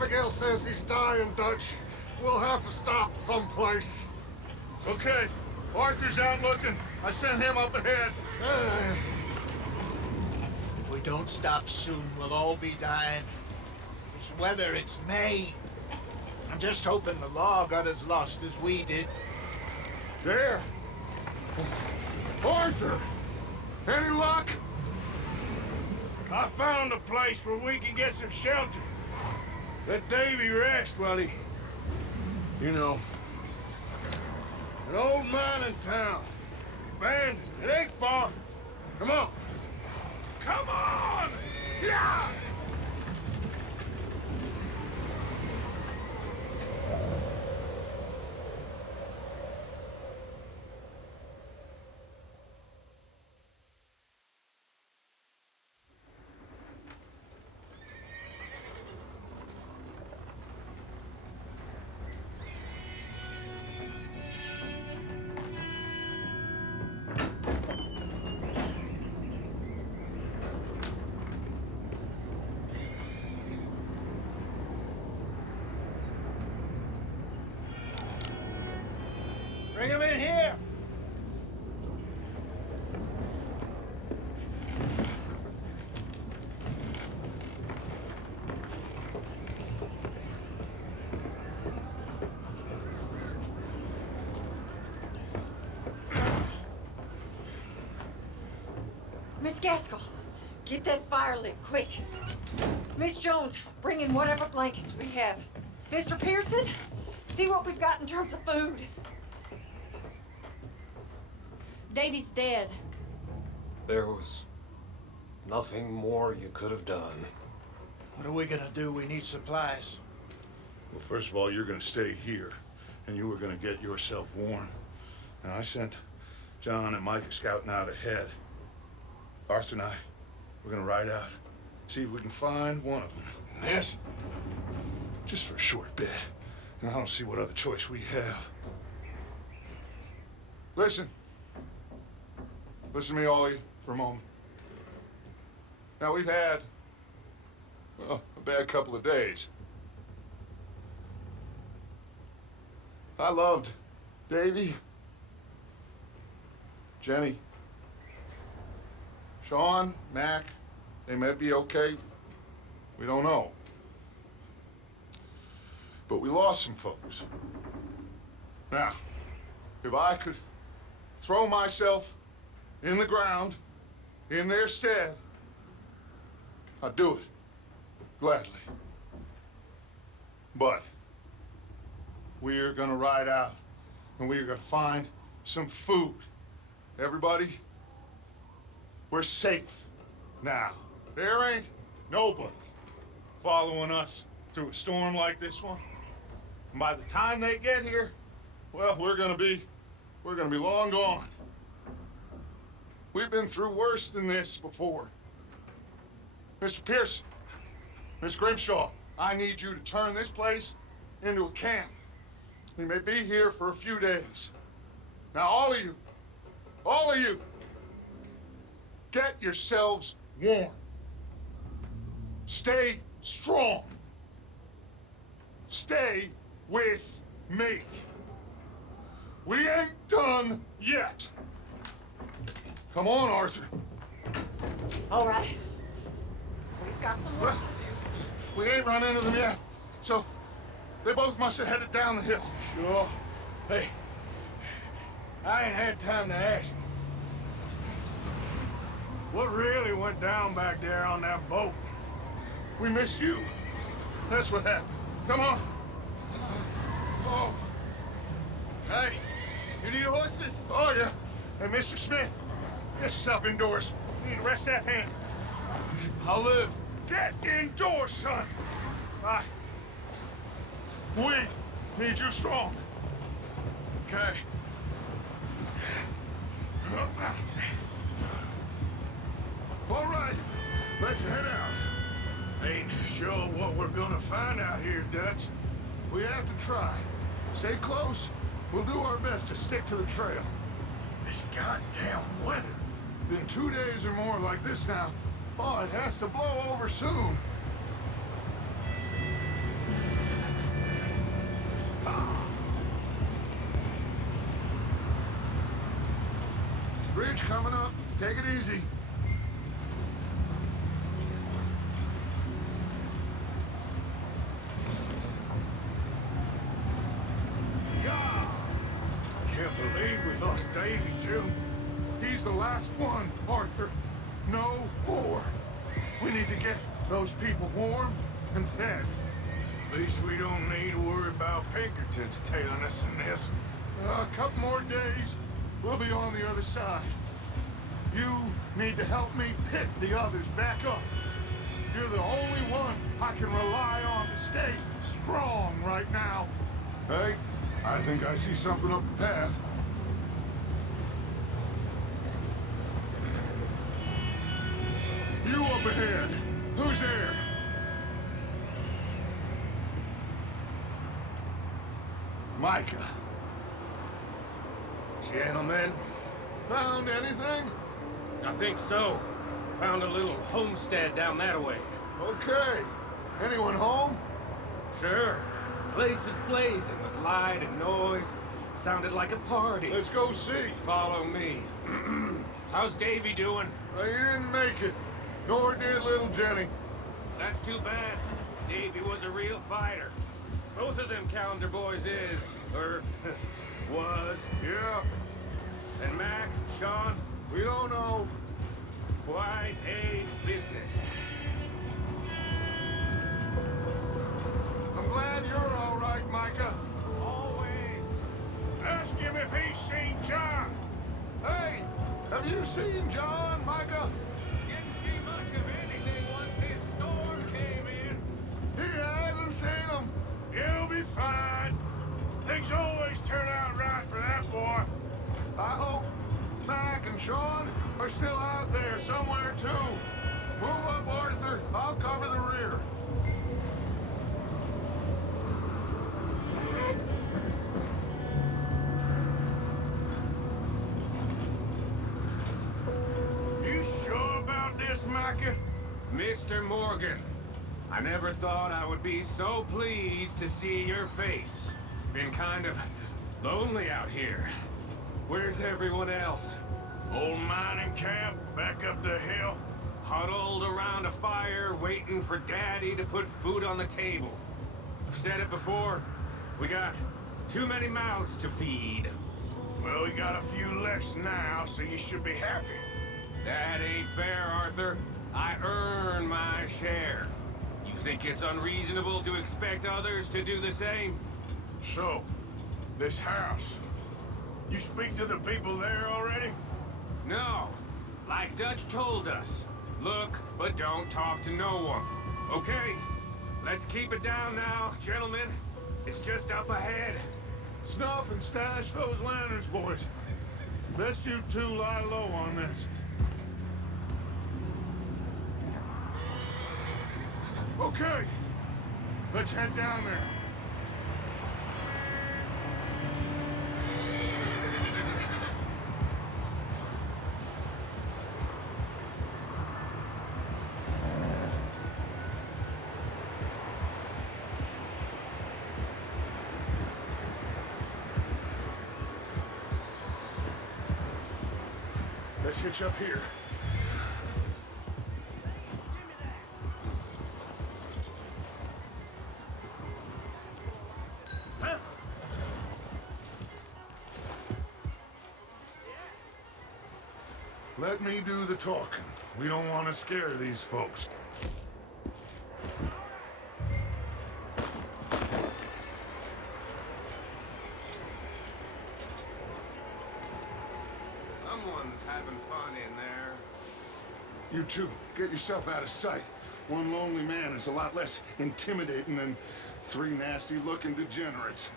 Abigail says he's dying, Dutch. We'll have to stop someplace. Okay, Arthur's out looking. I sent him up ahead. If we don't stop soon, we'll all be dying. This weather, it's May. I'm just hoping the law got as lost as we did. There! Arthur! Any luck? I found a place where we can get some shelter. Let Davy rest while he... You know. An old mining town. Abandoned. It ain't far. Come on. Come on! Yeah! Bring him in here! Miss Gaskell, get that fire lit, quick. Miss Jones, bring in whatever blankets we have. Mr. Pearson, see what we've got in terms of food. Davy's dead. There was nothing more you could have done. What are we gonna do? We need supplies. Well, first of all, you're gonna stay here, and you were gonna get yourself warm. Now, I sent John and Mike scouting out ahead. Arthur and I, we're gonna ride out, see if we can find one of them. And this, just for a short bit. And I don't see what other choice we have. Listen. Listen to me, all of you, for a moment. Now, we've had, well, a bad couple of days. I loved Davy, Jenny, Sean, Mac. They might be okay. We don't know. But we lost some folks. Now, if I could throw myself in the ground, in their stead, I'd do it, gladly. But we're gonna ride out, and we're gonna find some food. Everybody, we're safe now. There ain't nobody following us through a storm like this one. And by the time they get here, well, we're gonna be long gone. We've been through worse than this before. Mr. Pearson, Miss Grimshaw, I need you to turn this place into a camp. We may be here for a few days. Now, all of you, get yourselves warm. Stay strong. Stay with me. We ain't done yet. Come on, Arthur. All right. We've got some work to do. We ain't run into them yet, so they both must have headed down the hill. Sure. Hey, I ain't had time to ask. What really went down back there on that boat? We missed you. That's what happened. Come on. Oh. Hey, you need horses? Oh, yeah. Hey, Mr. Smith, get yourself indoors. You need to rest that hand. I'll live. Get indoors, son. We need you strong. Okay. All right, let's head out. Ain't sure what we're gonna find out here, Dutch. We have to try. Stay close. We'll do our best to stick to the trail. This goddamn weather. Been 2 days or more like this now. Oh, it has to blow over soon. coming up. Take it easy. Yeah. Can't believe we lost Davy, too. He's the last one, Arthur. No more. We need to get those people warm and fed. At least we don't need to worry about Pinkertons tailing us in this. A couple more days, we'll be on the other side. You need to help me pick the others back up. You're the only one I can rely on to stay strong right now. Hey, I think I see something up the path. You up ahead. Who's there? Micah. Gentlemen, Found anything? I think so. Found a little homestead down that way. Okay. Anyone home? Sure. Place is blazing with light and noise. Sounded like a party. Let's go see. Follow me. How's Davy doing? He didn't make it. Nor did little Jenny. That's too bad. Davy was a real fighter. Both of them calendar boys is, or was. Yeah, And Mac, Sean, we don't know. quite a business. I'm glad you're all right, Micah. Always. ask him if he's seen John. Hey, have you seen John, Micah? Didn't see much of anything once this storm came in. He hasn't seen him. He'll be fine. Things always turn out right for that boy. I hope Mac and Sean are still out there somewhere, too. Move up, Arthur. I'll cover the rear. You sure about this, Micah? Mr. Morgan, I never thought I would be so pleased to see your face. Been kind of lonely out here. Where's everyone else? Old mining camp back up the hill. Huddled around a fire, waiting for Daddy to put food on the table. I've said it before, we got too many mouths to feed. Well, we got a few less now, so you should be happy. That ain't fair, Arthur. I earn my share. You think it's unreasonable to expect others to do the same? So, this house. You speak to the people there already? No. Like Dutch told us. Look, but don't talk to no one. Okay, let's keep it down now, gentlemen. It's just up ahead. Snuff and stash those lanterns, boys. Best you two lie low on this. Okay, let's head down there. Let's hitch up here. Let me do the talking. We don't want to scare these folks. Someone's having fun in there. You two, get yourself out of sight. One lonely man is a lot less intimidating than three nasty-looking degenerates.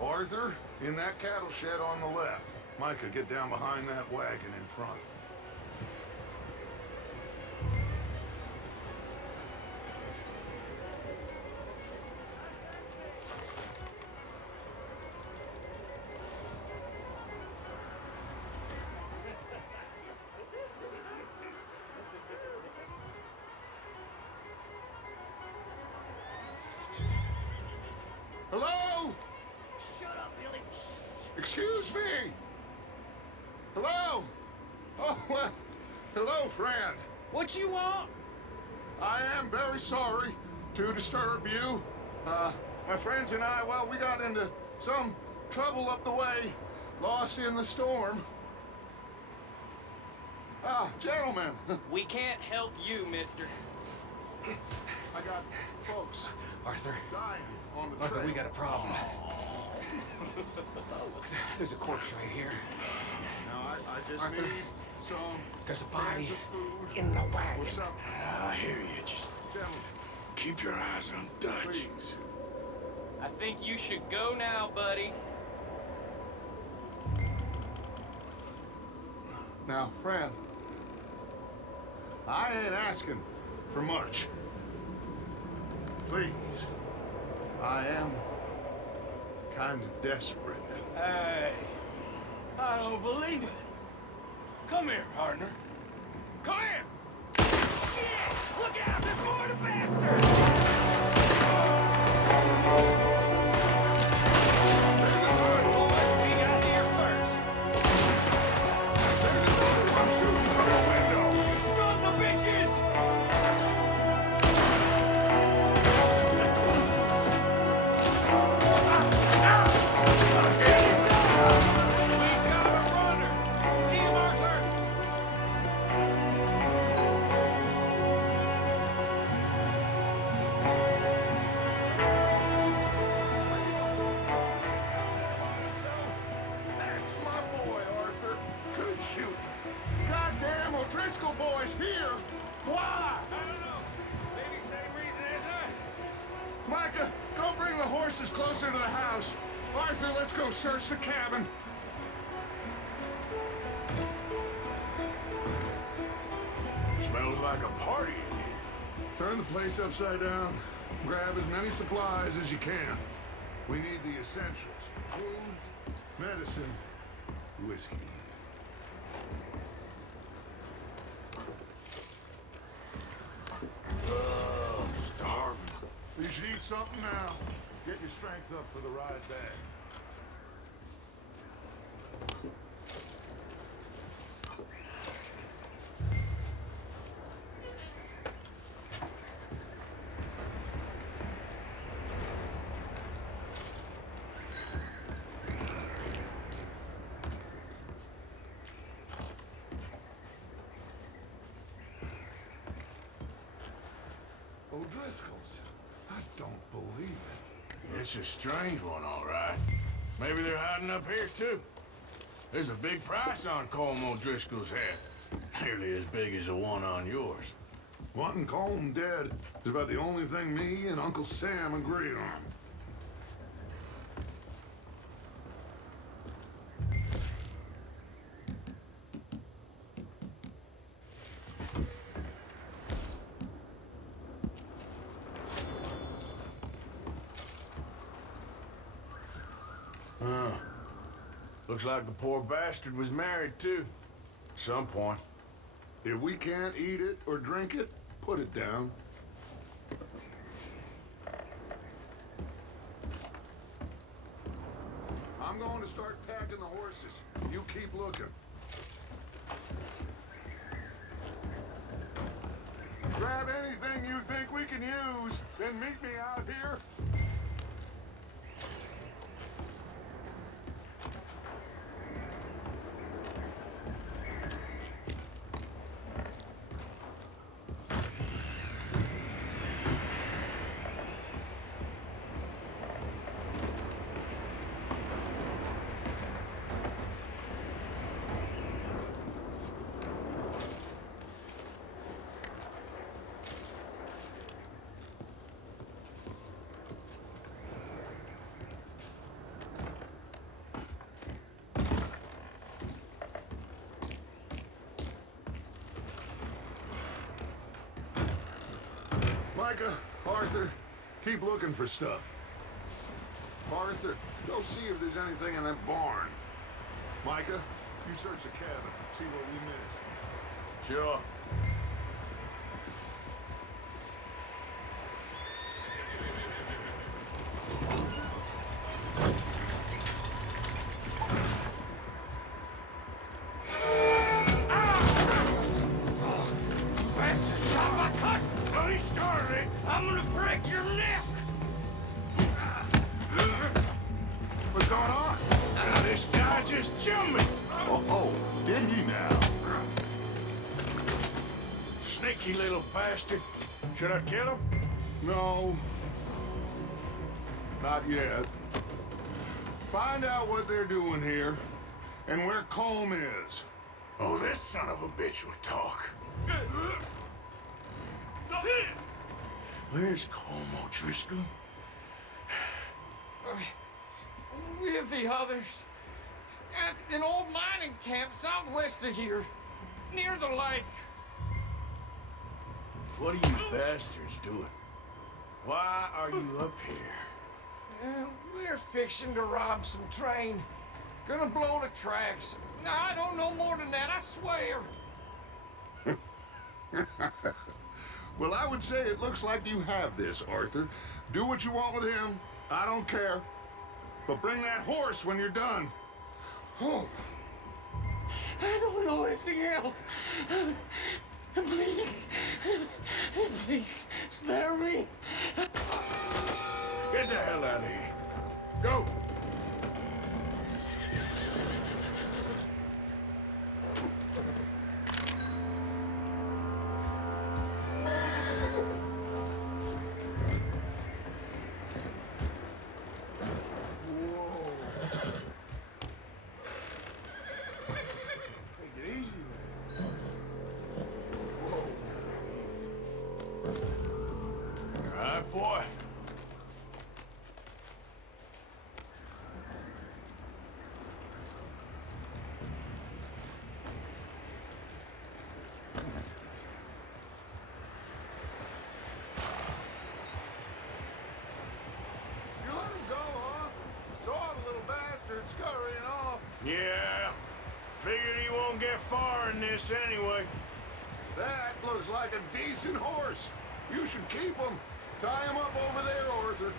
Arthur, in that cattle shed on the left. Micah, get down behind that wagon in front. Hello? Shut up, Billy. Excuse me? Hello? Oh, Hello, friend. What you want? I am very sorry to disturb you. My friends and I, well, we got into some trouble up the way, lost in the storm. Gentlemen, We can't help you, mister. I got folks Arthur, dying on the Arthur, trail. we got a problem. There's a corpse right here. Now, I just Arthur, need some there's a body cans of food in the or wagon. something. I hear you. Just Gentlemen, keep your eyes on Dutch. please. I think you should go now, buddy. Now, friend, I ain't asking for much. Please, I am kind of desperate. Hey, I don't believe it. Come here, partner. Come here. Look out, there's more to bastard! Sons of bitches! We got a runner! See him, Arthur? That's my boy, Arthur. Good shooting. Goddamn O'Driscoll boy's here. Why? I don't know. Maybe same reason as us. Micah, go bring the horses closer to the house. Arthur, let's go search the cabin. Smells like a party in here. Turn the place upside down. Grab as many supplies as you can. We need the essentials. Food, medicine, whiskey. I'm starving. You should eat something now. Get your strength up for the ride back. O'Driscoll's. I don't believe it. It's a strange one, all right. Maybe they're hiding up here, too. There's a big price on Colm O'Driscoll's head. Nearly as big as the one on yours. Wanting Colm dead is about the only thing me and Uncle Sam agree on. Huh. Looks like the poor bastard was married, too. At some point. If we can't eat it or drink it, put it down. I'm going to start packing the horses. You keep looking. Grab anything you think we can use, then meet me out here. Micah, Arthur, keep looking for stuff. Arthur, go see if there's anything in that barn. Micah, you search the cabin, see what we missed. Sure. Charlie, I'm gonna break your neck! What's going on? This guy just jumped me! Oh, did he now? Sneaky little bastard. Should I kill him? No. Not yet. Find out what they're doing here and where Colm is. Oh, this son of a bitch will talk. Where's Colm O'Driscoll? With the others. At an old mining camp southwest of here. Near the lake. What are you bastards doing? Why are you up here? We're fixing to rob some train. Gonna blow the tracks. I don't know more than that, I swear. Well, I would say it looks like you have this, Arthur. Do what you want with him. I don't care. But bring that horse when you're done. Oh. I don't know anything else. Please. Please, spare me. Get the hell out of here. Go! Boy. You let him go, huh? Saw the little bastard scurrying off. Yeah. Figured he won't get far in this anyway. That looks like a decent horse. You should keep him. Tie him up over there, Arthur.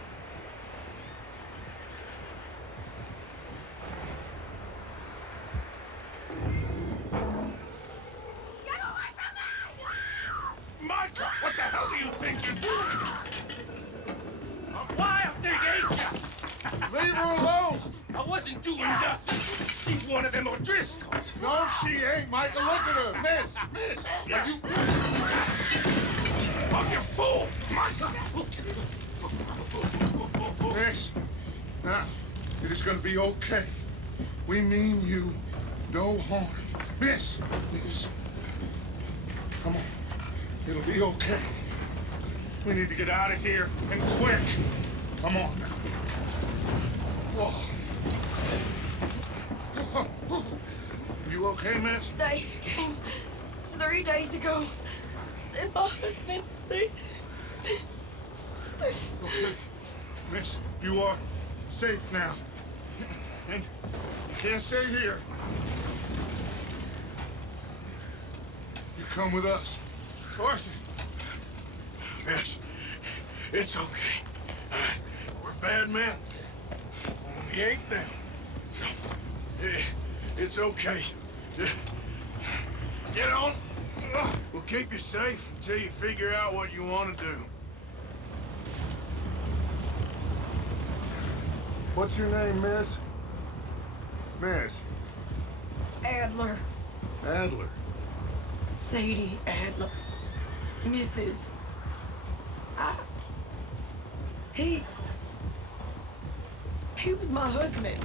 Get away from me! Micah, what the hell do you think you're doing? I'm wild thing, ain't ya? Leave her alone! I wasn't doing nothing. She's one of them O'Driscolls. No, she ain't, Micah. Look at her. Miss, are you... Oh, you fool! Micah! Miss, now, it is gonna be okay. We mean you no harm. Miss, come on. It'll be okay. We need to get out of here, and quick. Come on now. Whoa. You okay, miss? They came 3 days ago. And my husband, they... Okay. Miss, you are safe now. And you can't stay here. You come with us. Arthur. Miss, it's okay. We're bad men. We ain't them. It's okay. Get on. We'll keep you safe until you figure out what you want to do. What's your name, miss? Miss. Adler. Adler. Sadie Adler. Mrs. He was my husband.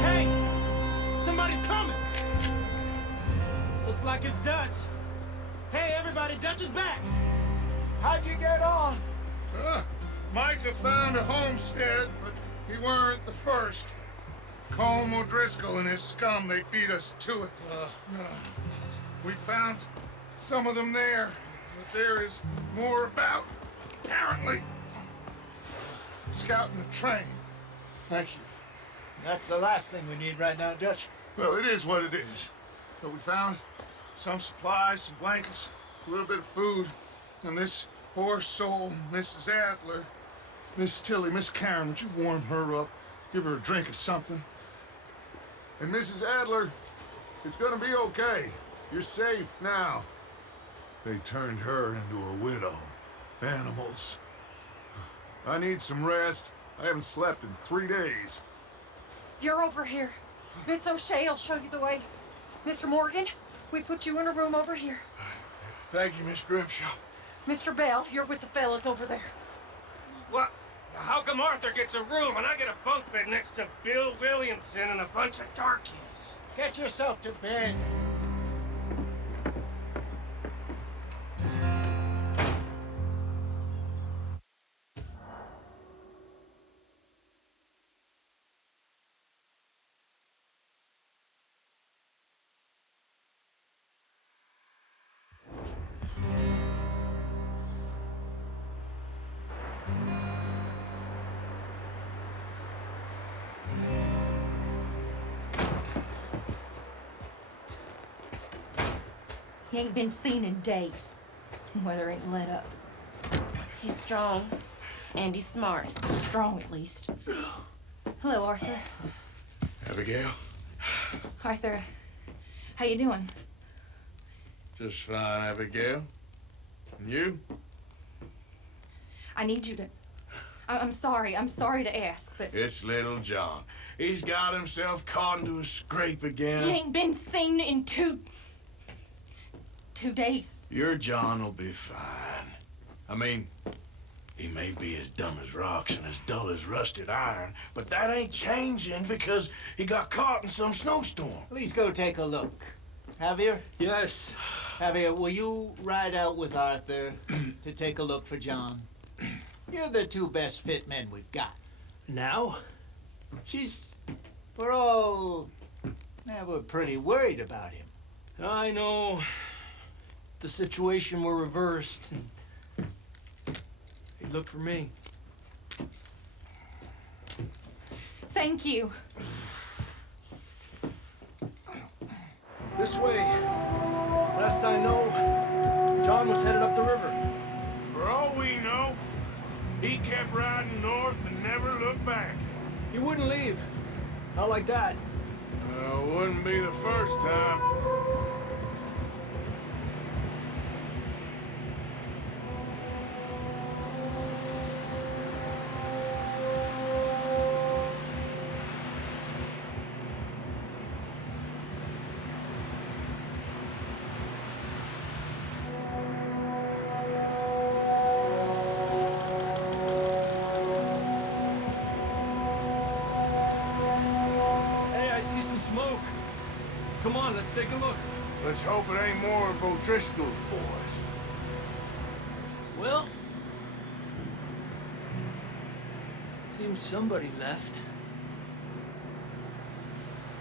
Hey! Somebody's coming! Looks like it's Dutch. Hey, everybody, Dutch is back! How'd you get on? Micah found a homestead, but he weren't the first. Colm O'Driscoll and his scum, they beat us to it. We found some of them there, but there is more about, apparently. Scouting the train. Thank you. That's the last thing we need right now, Dutch. Well, it is what it is. But we found some supplies, some blankets, a little bit of food. And this poor soul, Mrs. Adler, Miss Tilly, Miss Karen, would you warm her up? Give her a drink or something? And Mrs. Adler, it's gonna be okay. You're safe now. They turned her into a widow. Animals. I need some rest. I haven't slept in 3 days. You're over here. Miss O'Shea will show you the way. Mr. Morgan, we put you in a room over here. Thank you, Miss Grimshaw. Mr. Bell, you're with the fellas over there. What? How come Arthur gets a room and I get a bunk bed next to Bill Williamson and a bunch of darkies? Get yourself to bed. He ain't been seen in days. Weather ain't let up. He's strong, and he's smart. Strong, at least. Hello, Arthur. Abigail? Arthur, how you doing? Just fine, Abigail. And you? I need you to... I'm sorry to ask, but... It's little John. He's got himself caught into a scrape again. He ain't been seen in 2 days. Your John will be fine. I mean, he may be as dumb as rocks and as dull as rusted iron, but that ain't changing because he got caught in some snowstorm. Please go take a look. Javier? Yes. Javier, will you ride out with Arthur to take a look for John? You're the 2 best fit men we've got. Now? We're pretty worried about him. I know. The situation were reversed, and he looked for me. Thank you. This way. Last I know, John was headed up the river. For all we know, he kept riding north and never looked back. He wouldn't leave. Not like that. Wouldn't be the first time. Smoke. Come on, let's take a look. Let's hope it ain't more of O'Driscoll's boys. Well, seems somebody left.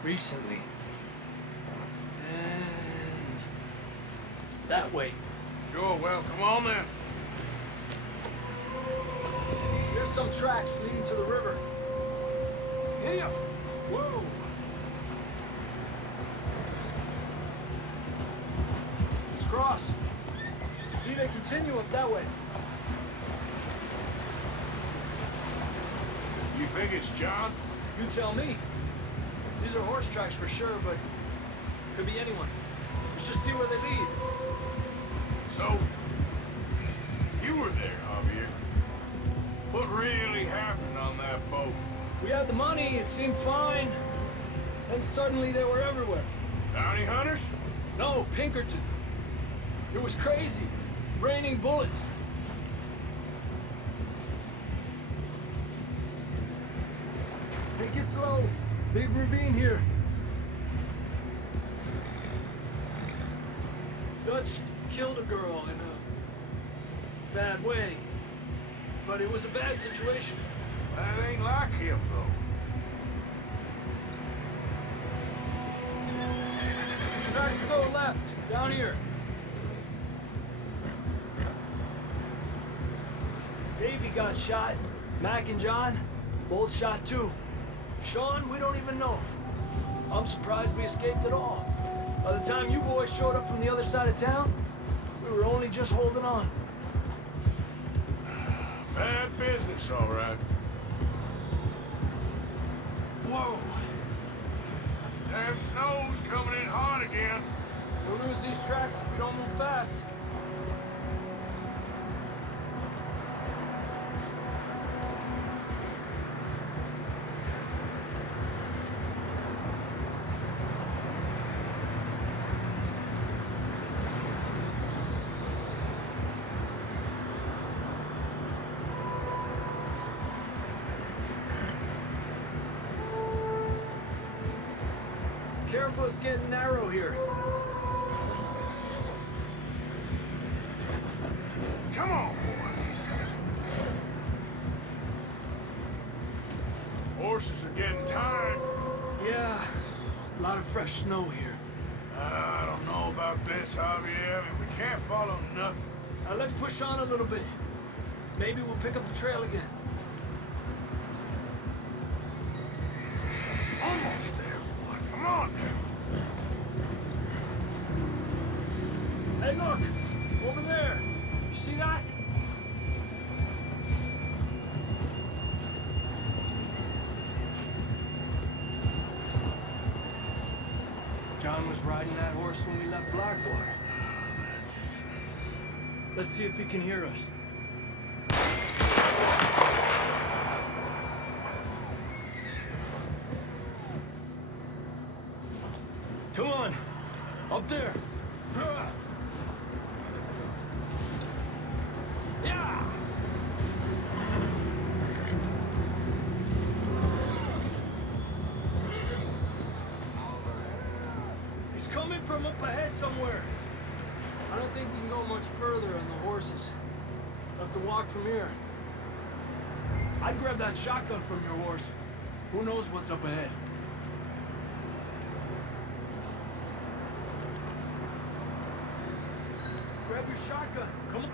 Recently. And that way. Sure, well, come on then. There's some tracks leading to the river. Here! Whoa! Cross. See, they continue up that way. You think it's John? You tell me. These are horse tracks for sure, but could be anyone. Let's just see where they lead. So, you were there, Javier. What really happened on that boat? We had the money, it seemed fine. Then suddenly they were everywhere. Bounty hunters? No, Pinkertons. It was crazy. Raining bullets. Take it slow. Big ravine here. Dutch killed a girl in a bad way. But it was a bad situation. That ain't like him, though. Tracks go left, down here. Davey got shot. Mac and John, both shot too. Sean, we don't even know. I'm surprised we escaped at all. By the time you boys showed up from the other side of town, we were only just holding on. Bad business, all right. Whoa. Damn snow's coming in hot again. We'll lose these tracks if we don't move fast. Careful, it's getting narrow here. Come on, boy. Horses are getting tired. Yeah, a lot of fresh snow here. I don't know about this, Javier. We can't follow nothing. Let's push on a little bit. Maybe we'll pick up the trail again. Almost there, boy. Come on now. Hey, look! Over there! You see that? John was riding that horse when we left Blackwater. Let's see if he can hear us. Come on! Up there! Yeah! He's coming from up ahead somewhere. I don't think we can go much further on the horses. We'll have to walk from here. I'd grab that shotgun from your horse. Who knows what's up ahead? Grab your shotgun. Come on.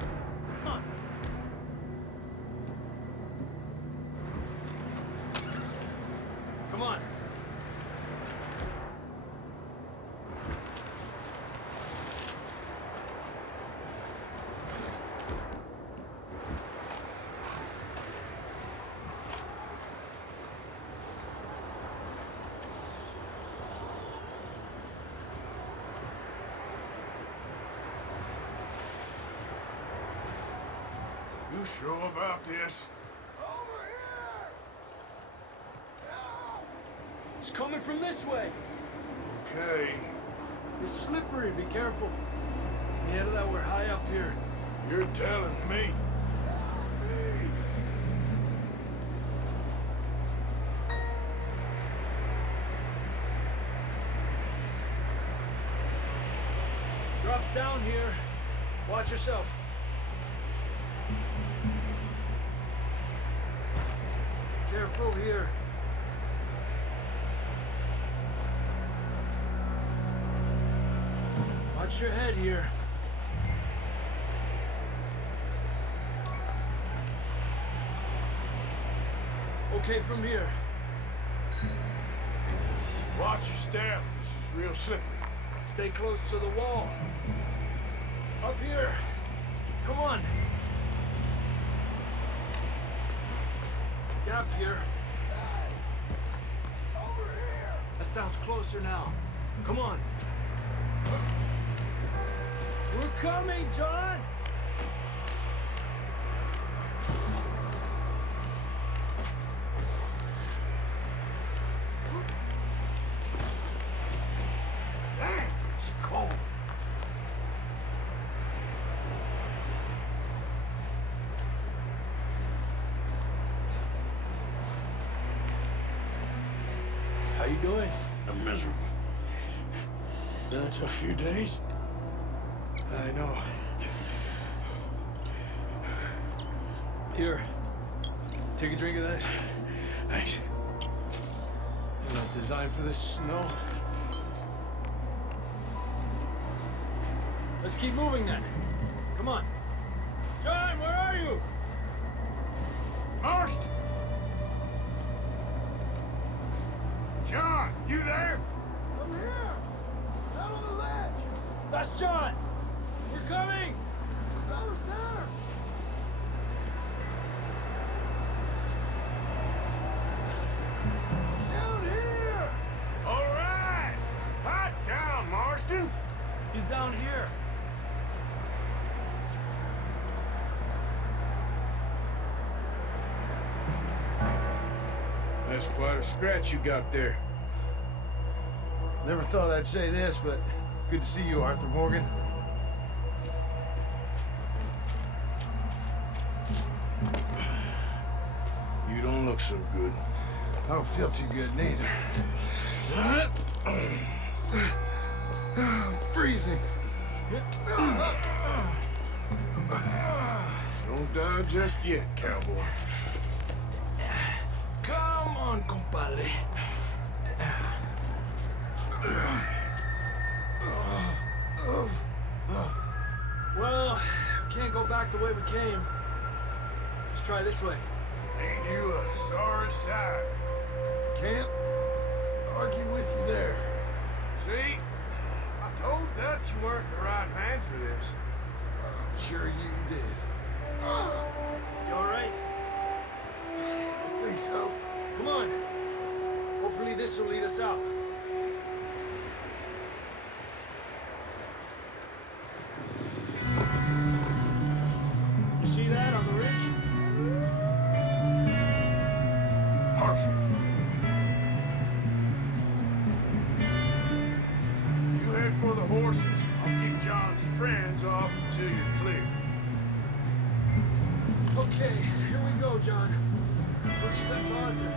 Come on. Come on. You sure about this? It's coming from this way. Okay. It's slippery. Be careful. Yeah, that we're high up here. You're telling me. Drops down here. Watch yourself. Careful here. Watch your head here. Okay, from here. Watch your step. This is real slippery. Stay close to the wall. Up here. Come on. Gap here. That sounds closer now. Come on. We're coming, John! Dang, it's cold. How you doing? I'm miserable. Been a tough few days. I know. Here. Take a drink of this. Thanks. You're not designed for this snow. Let's keep moving then. Come on. John, where are you? Marston! John, you there? I'm here. Down on the ledge. That's John. We're coming. Fellas there. That's quite a scratch you got there. Never thought I'd say this, but it's good to see you, Arthur Morgan. You don't look so good. I don't feel too good neither. Freezing. Don't die just yet, cowboy. Come on, compadre. Well, we can't go back the way we came. Let's try this way. Ain't you a sorry sight? Can't argue with you there. See? I told Dutch you weren't the right man for this. I'm sure you did. You alright? I think so. Come on. Hopefully this will lead us out. You see that on the ridge? Perfect. You head for the horses. I'll keep John's friends off until you're clear. Okay, here we go, John. We'll leave them to Arthur.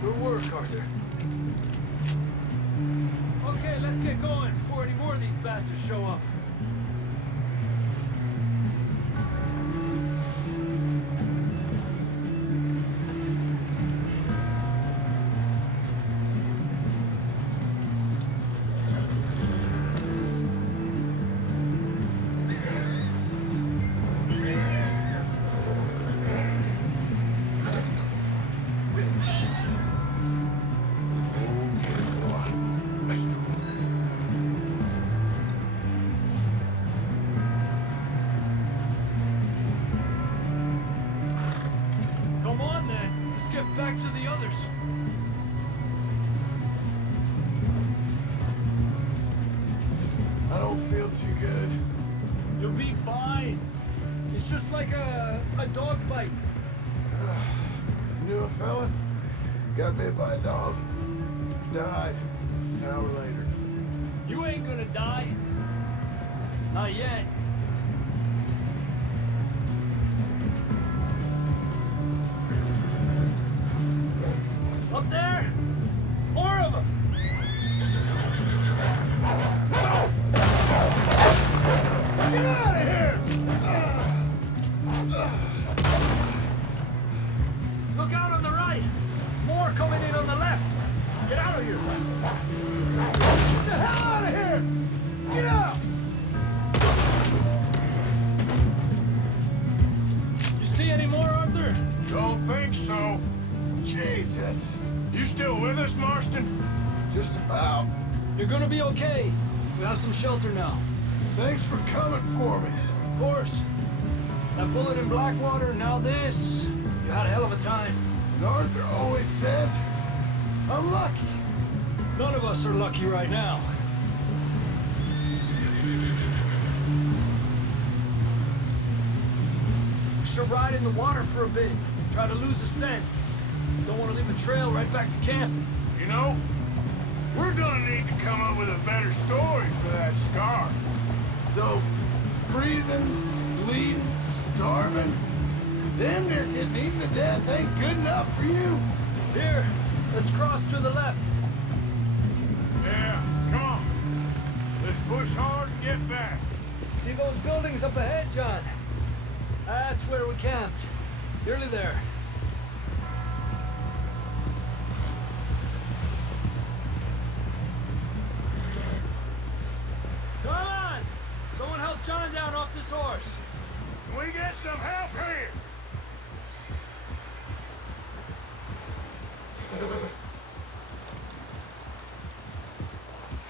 Good work, Arthur. Okay, let's get going before any more of these bastards show up. Come on, then. Let's get back to the others. I don't feel too good. You'll be fine. It's just like a dog bite. Knew a fella? Got bit by a dog. Died. An hour later. You ain't gonna die. Not yet. Up there? More of them! Get out of here! Look out on the right! More coming in on the left! Get out of here! Get the hell out of here! Get out! You see any more, Arthur? Don't think so. Jesus! You still with us, Marston? Just about. You're gonna be okay. We have some shelter now. Thanks for coming for me. Of course. That bullet in Blackwater, now this. You had a hell of a time. And Arthur always says, I'm lucky. None of us are lucky right now. We should ride in the water for a bit. Try to lose a scent. Don't want to leave a trail right back to camp. You know, we're gonna need to come up with a better story for that scar. So, freezing, bleeding, starving, damn near getting eaten to death ain't good enough for you. Here, let's cross to the left. Yeah, come on. Let's push hard and get back. See those buildings up ahead, John? That's where we camped. Nearly there. Come on! Someone help John down off this horse. Can we get some help here?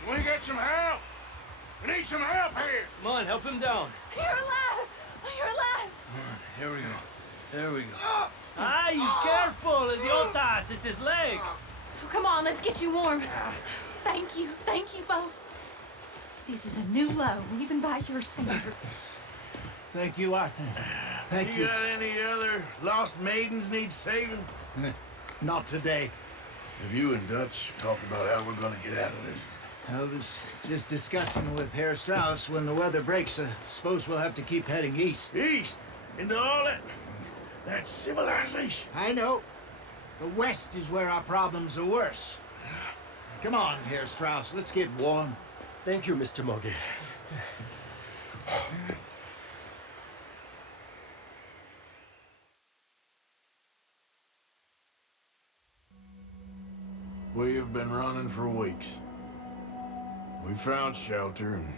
Can we get some help? We need some help here. Come on, help him down. You're alive! You're alive! Here we go. There we go. Ay, careful, idiotas! It's his leg! Oh, come on, let's get you warm. Thank you both. This is a new low, even by your standards. Thank you, Arthur. Thank you. You got any other lost maidens need saving? Not today. Have you and Dutch talked about how we're gonna get out of this? I was just discussing with Herr Strauss when the weather breaks. I suppose we'll have to keep heading east. East? Into all that civilization? I know. The west is where our problems are worse. Come on, Herr Strauss, let's get warm. Thank you, Mr. Morgan. We have been running for weeks. We found shelter and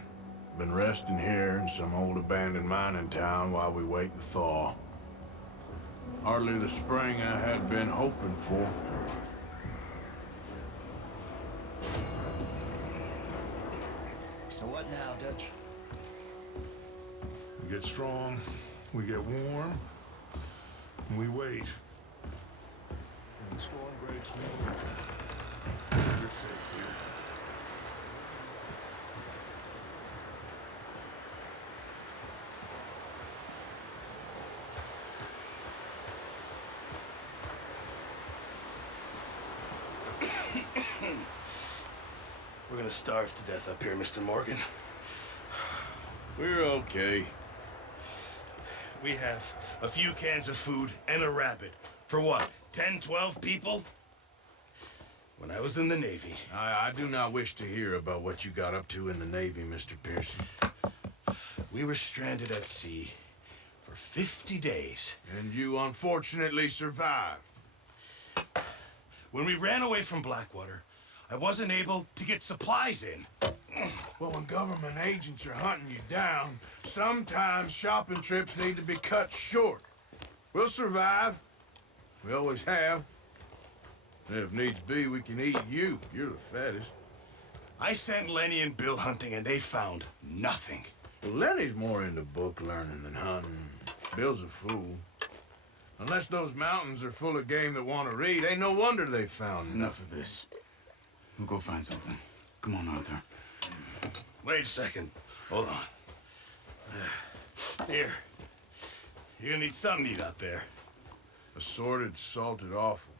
been resting here in some old abandoned mining town while we wait the thaw. Hardly the spring I had been hoping for. So what now, Dutch? We get strong, we get warm, and we wait. When the storm breaks loose, you're safe here. We're gonna starve to death up here, Mr. Morgan. We're okay. We have a few cans of food and a rabbit. For what, 10, 12 people? When I was in the Navy... I do not wish to hear about what you got up to in the Navy, Mr. Pearson. We were stranded at sea for 50 days. And you unfortunately survived. When we ran away from Blackwater, I wasn't able to get supplies in. Well, when government agents are hunting you down, sometimes shopping trips need to be cut short. We'll survive. We always have. If needs be, we can eat you. You're the fattest. I sent Lenny and Bill hunting, and they found nothing. Well, Lenny's more into book learning than hunting. Bill's a fool. Unless those mountains are full of game that want to read, ain't no wonder they found Enough of this. We'll go find something. Come on, Arthur. Wait a second. Hold on. Here. You're gonna need something to eat out there. Assorted, salted offal.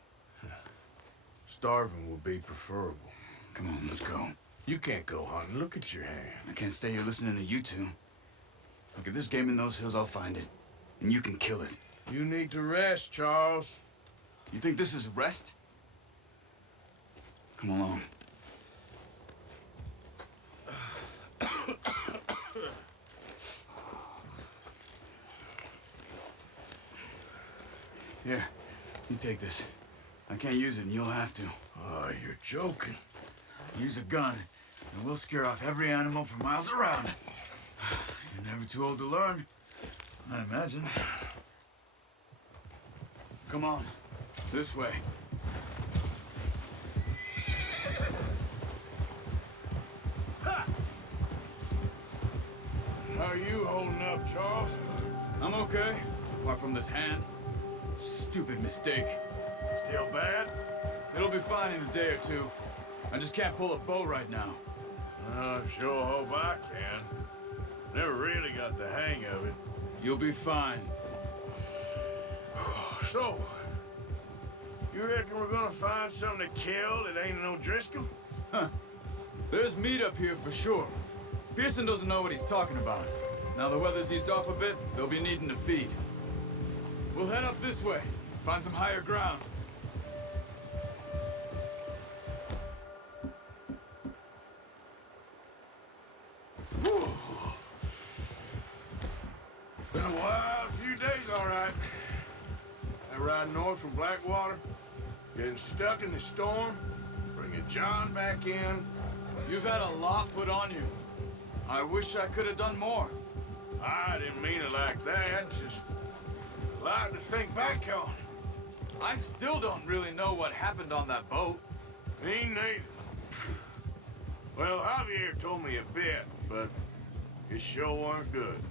Starving will be preferable. Come on, let's go. You can't go hunting. Look at your hand. I can't stay here listening to you two. Look, if there's game in those hills, I'll find it. And you can kill it. You need to rest, Charles. You think this is rest? Come along. Here, you take this. I can't use it, and you'll have to. Oh, you're joking. Use a gun, and we'll scare off every animal for miles around. You're never too old to learn, I imagine. Come on, this way. How are you holding up, Charles? I'm okay, apart from this hand. Stupid mistake. Still bad? It'll be fine in a day or two. I just can't pull a bow right now. I sure hope I can. Never really got the hang of it. You'll be fine. So, you reckon we're gonna find something to kill that ain't no Driscoll? Huh. There's meat up here for sure. Pearson doesn't know what he's talking about. Now the weather's eased off a bit, they'll be needing to feed. We'll head up this way, find some higher ground. Been a wild few days, all right. That ride north from Blackwater, getting stuck in the storm, bringing John back in. You've had a lot put on you. I wish I could have done more. I didn't mean it like that, just a lot to think back on. I still don't really know what happened on that boat. Me neither. Well, Javier told me a bit, but it sure weren't good.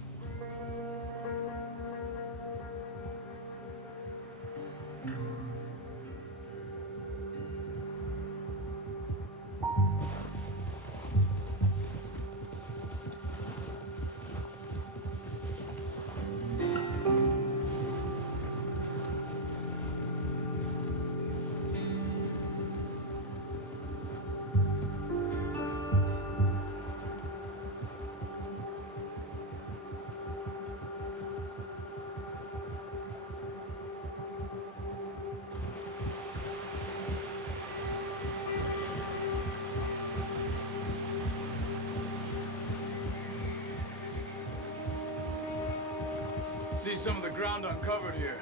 see some of the ground uncovered here.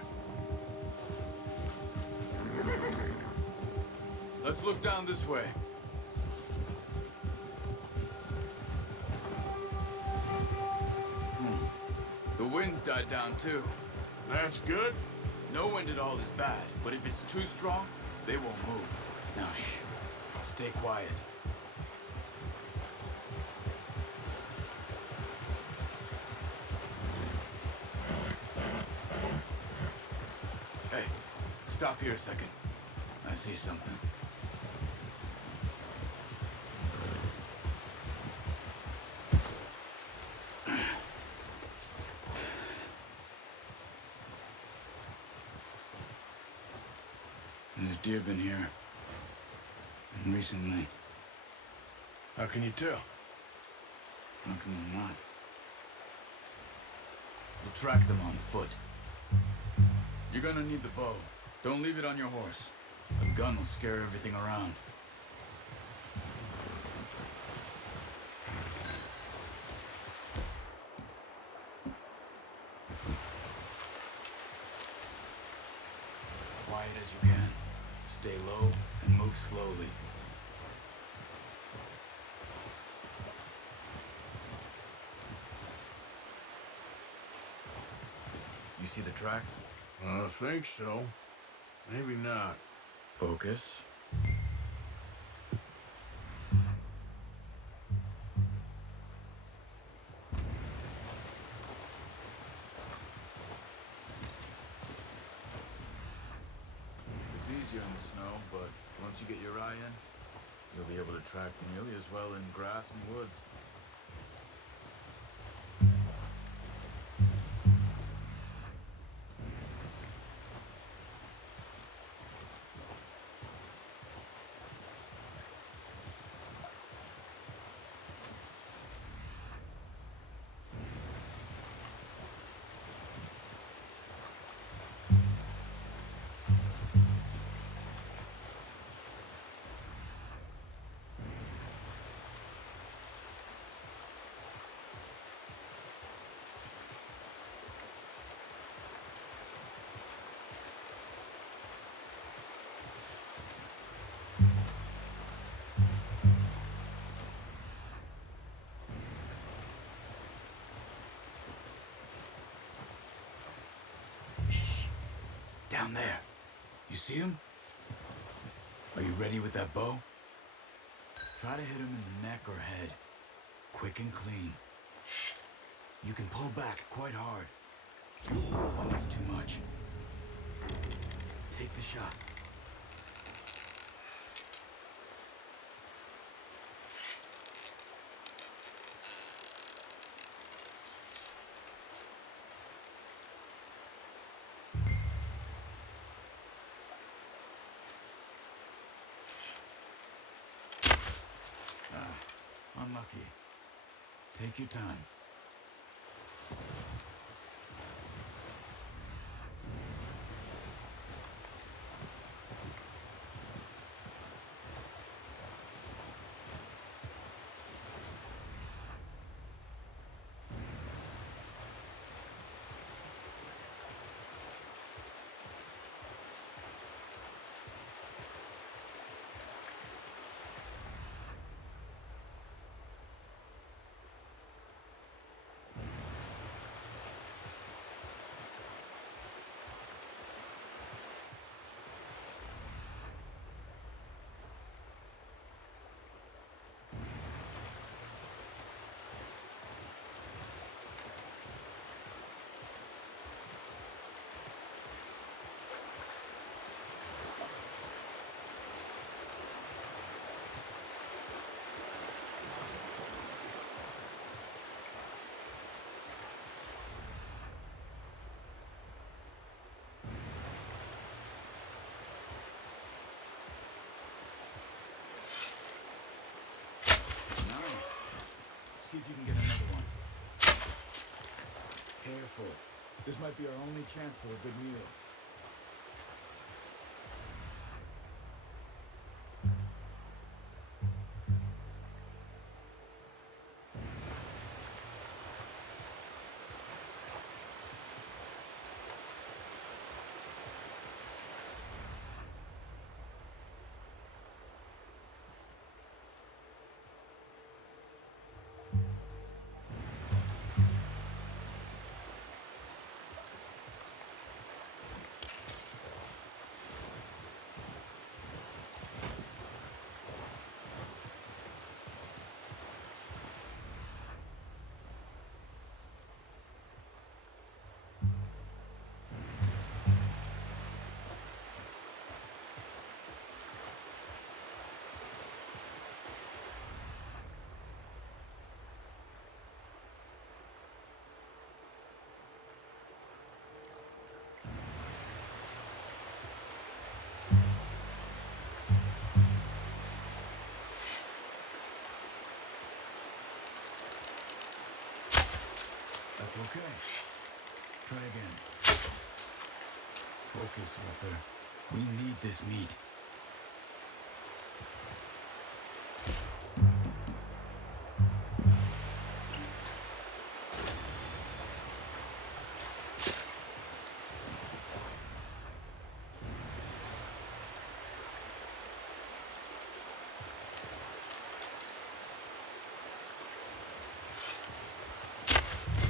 Let's look down this way. The wind's died down too. That's good. No wind at all is bad, but if it's too strong, they won't move. Now shh. Stay quiet. Hey, stop here a second. I see something. There's deer been here. And recently. How can you tell? How can you not? We'll track them on foot. You're gonna need the bow. Don't leave it on your horse. A gun will scare everything around. Quiet as you can. Stay low and move slowly. You see the tracks? I think so. Maybe not. Focus. It's easier in the snow, but once you get your eye in, you'll be able to track nearly as well in grass and woods. Down there. You see him? Are you ready with that bow? Try to hit him in the neck or head. Quick and clean. You can pull back quite hard. When it's too much. Take the shot. Unlucky. Take your time. See if you can get another one. Careful. This might be our only chance for a good meal. That's okay. Try again. Focus, Arthur. We need this meat.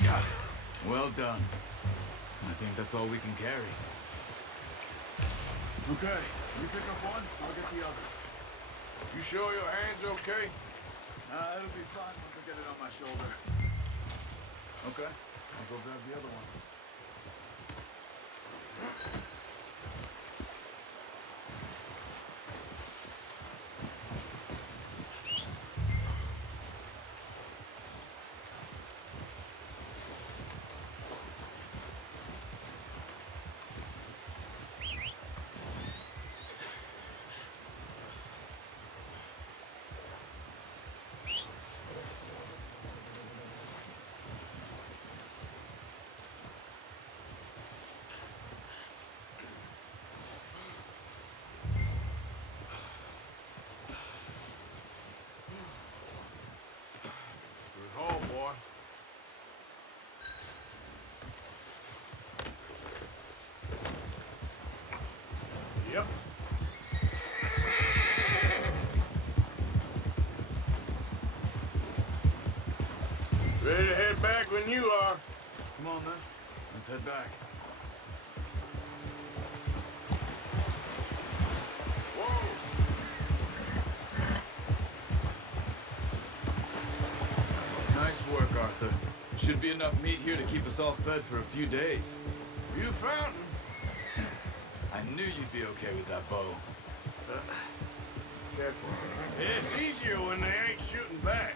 Got it. Well done. I think that's all we can carry. Okay, you pick up one, I'll get the other. You sure your hand's okay? It'll be fine once I get it on my shoulder. Okay, I'll go grab the other one. Good haul, boy. Yep. Ready to head back when you are. Come on, then. Let's head back. Nice work, Arthur. Should be enough meat here to keep us all fed for a few days. You found him. I knew you'd be okay with that bow. Careful. It's easier when they ain't shooting back.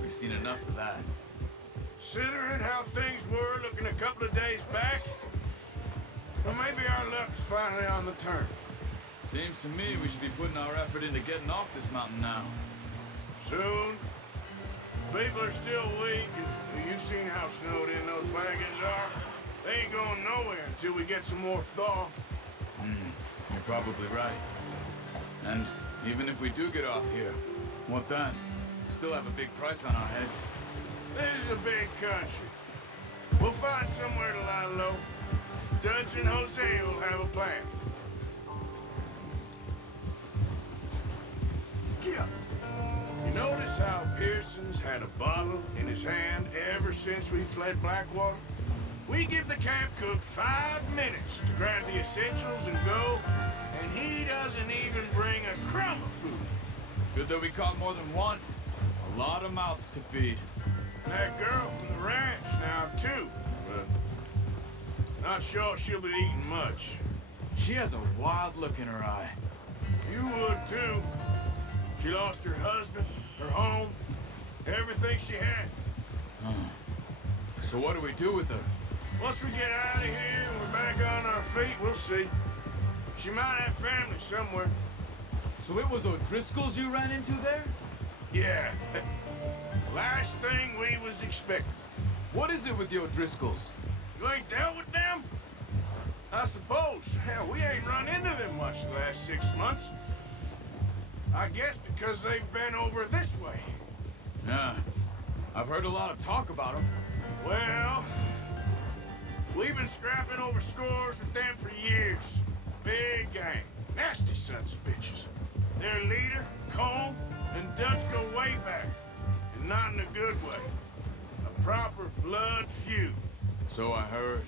We've seen enough of that. Considering how things were looking a couple of days back, well, maybe our luck's finally on the turn. Seems to me we should be putting our effort into getting off this mountain now. Soon. People are still weak, and you've seen how snowed in those wagons are. They ain't going nowhere until we get some more thaw. You're probably right. And even if we do get off here, what then? We still have a big price on our heads. This is a big country. We'll find somewhere to lie low. Dutch and Jose will have a plan. Yeah. You notice how Pearson's had a bottle in his hand ever since we fled Blackwater? We give the camp cook 5 minutes to grab the essentials and go, and he doesn't even bring a crumb of food. Good that we caught more than one. A lot of mouths to feed. And that girl from the ranch now, too, but not sure she'll be eating much. She has a wild look in her eye. You would, too. She lost her husband, her home, everything she had. So what do we do with her? Once we get out of here and we're back on our feet, we'll see. She might have family somewhere. So it was O'Driscoll's you ran into there? Yeah. Last thing we was expecting. What is it with the O'Driscolls? You ain't dealt with them? I suppose. Hell, we ain't run into them much the last 6 months. I guess because they've been over this way. Yeah. I've heard a lot of talk about them. Well, we've been scrapping over scores with them for years. Big gang. Nasty sons of bitches. Their leader, Cole, and Dutch go way back. And not in a good way. A proper blood feud. So I heard.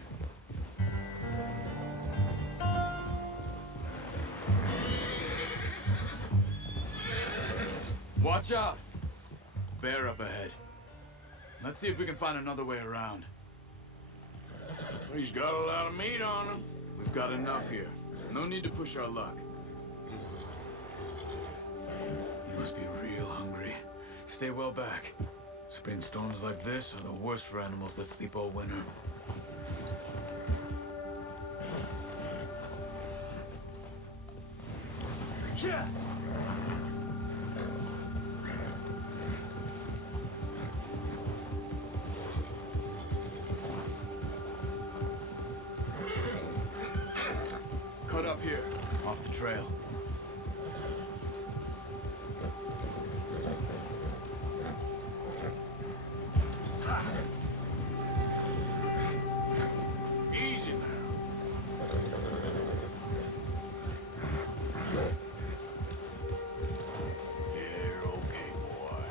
Watch out! Bear up ahead. Let's see if we can find another way around. He's got a lot of meat on him. We've got enough here. No need to push our luck. You must be real hungry. Stay well back. Spring storms like this are the worst for animals that sleep all winter. Yeah! here, off the trail. Easy now. Yeah, you're okay, boy.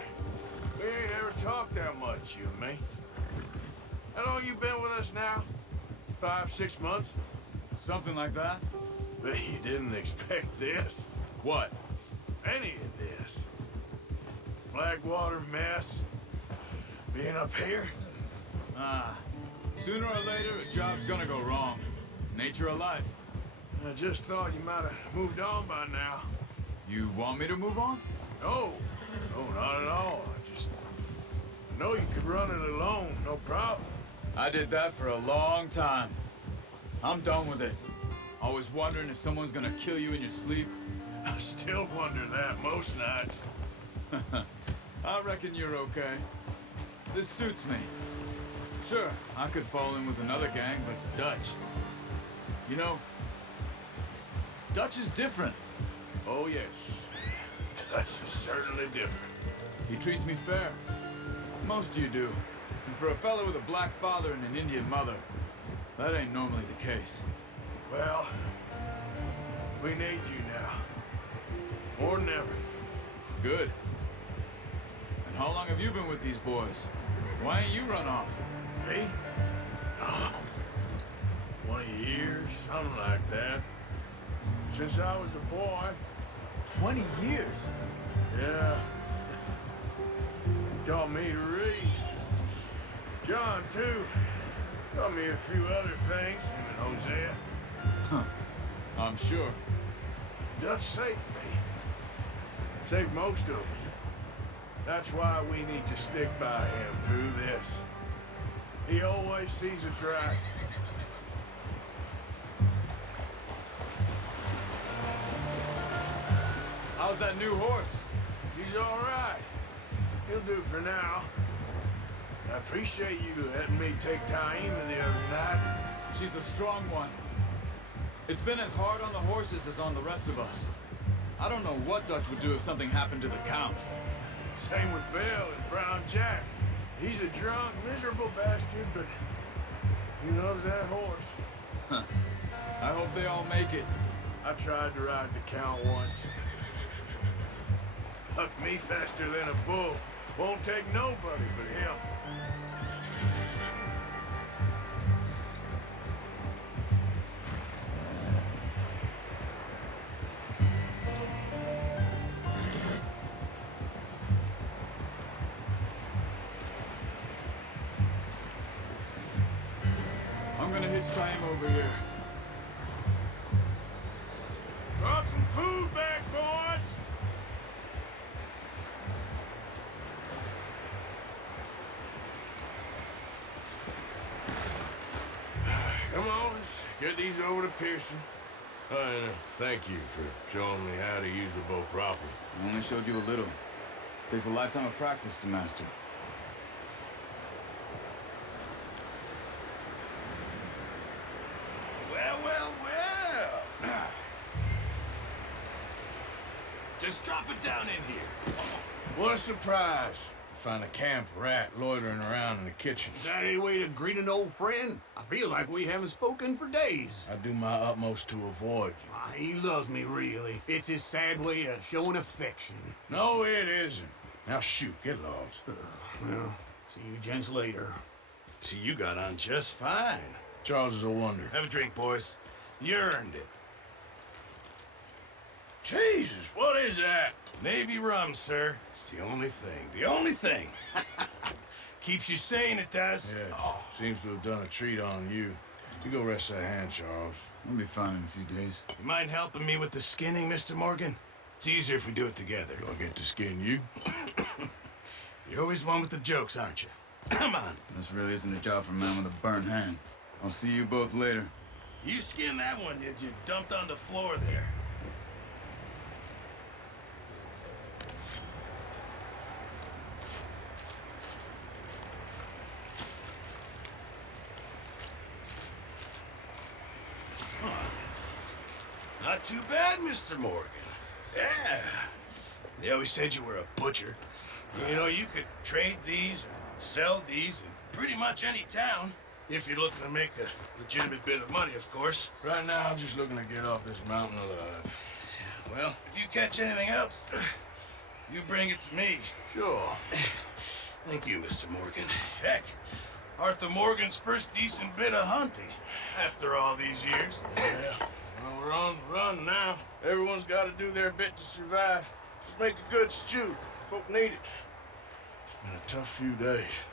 We ain't ever talked that much, you and me. How long you been with us now? 5, 6 months? Something like that? But you didn't expect this. What? Any of this. Blackwater mess. Being up here. Sooner or later, a job's gonna go wrong. Nature of life. I just thought you might have moved on by now. You want me to move on? No. No, not at all. I know you could run it alone, no problem. I did that for a long time. I'm done with it. Always wondering if someone's gonna kill you in your sleep. I still wonder that most nights. I reckon you're okay. This suits me. Sure, I could fall in with another gang, but Dutch. You know, Dutch is different. Oh, yes. That's certainly different. He treats me fair. Most of you do. And for a fella with a black father and an Indian mother, that ain't normally the case. Well, we need you now. More than ever. Good. And how long have you been with these boys? Why ain't you run off? Me? Oh, 20 years, something like that. Since I was a boy. 20 years? Yeah. He taught me to read. John, too. Taught me a few other things, him and Hosea. Huh. I'm sure. Dutch saved me. Saved most of us. That's why we need to stick by him through this. He always sees us right. How's that new horse? He's all right. He'll do for now. I appreciate you letting me take Taima the other night. She's a strong one. It's been as hard on the horses as on the rest of us. I don't know what Dutch would do if something happened to the Count. Same with Bill and Brown Jack. He's a drunk, miserable bastard, but he loves that horse. Huh. I hope they all make it. I tried to ride the Count once. Hucked me faster than a bull. Won't take nobody but him. I'm gonna hitch time over here. Brought some food back, boys! Come on, let's get these over to Pearson. And thank you for showing me how to use the bow properly. I only showed you a little. Takes a lifetime of practice to master. Well, well, well. Just drop it down in here. What a surprise. Find a camp rat loitering around in the kitchen. Is that any way to greet an old friend? I feel like we haven't spoken for days. I do my utmost to avoid you. He loves me, really. It's his sad way of showing affection. No, it isn't. Now shoot, get lost. Well, see you gents later. See, you got on just fine. Charles is a wonder. Have a drink, boys. You earned it. Jesus, what is that? Navy rum, sir. It's the only thing. The only thing. Keeps you sane, it does. Yes, seems to have done a treat on you. You go rest that hand, Charles. We'll be fine in a few days. You mind helping me with the skinning, Mr. Morgan? It's easier if we do it together. Do I get to skin you? You're always one with the jokes, aren't you? Come on. This really isn't a job for a man with a burnt hand. I'll see you both later. You skinned that one, did you? Dumped on the floor there. not too bad, Mr. Morgan. Yeah. They always said you were a butcher. You know, you could trade these or sell these in pretty much any town. If you're looking to make a legitimate bit of money, of course. Right now, I'm just looking to get off this mountain alive. Well, if you catch anything else, you bring it to me. Sure. Thank you, Mr. Morgan. Heck, Arthur Morgan's first decent bit of hunting after all these years. Yeah. Well, we're on the run now. Everyone's got to do their bit to survive. Just make a good stew. Folk need it. It's been a tough few days.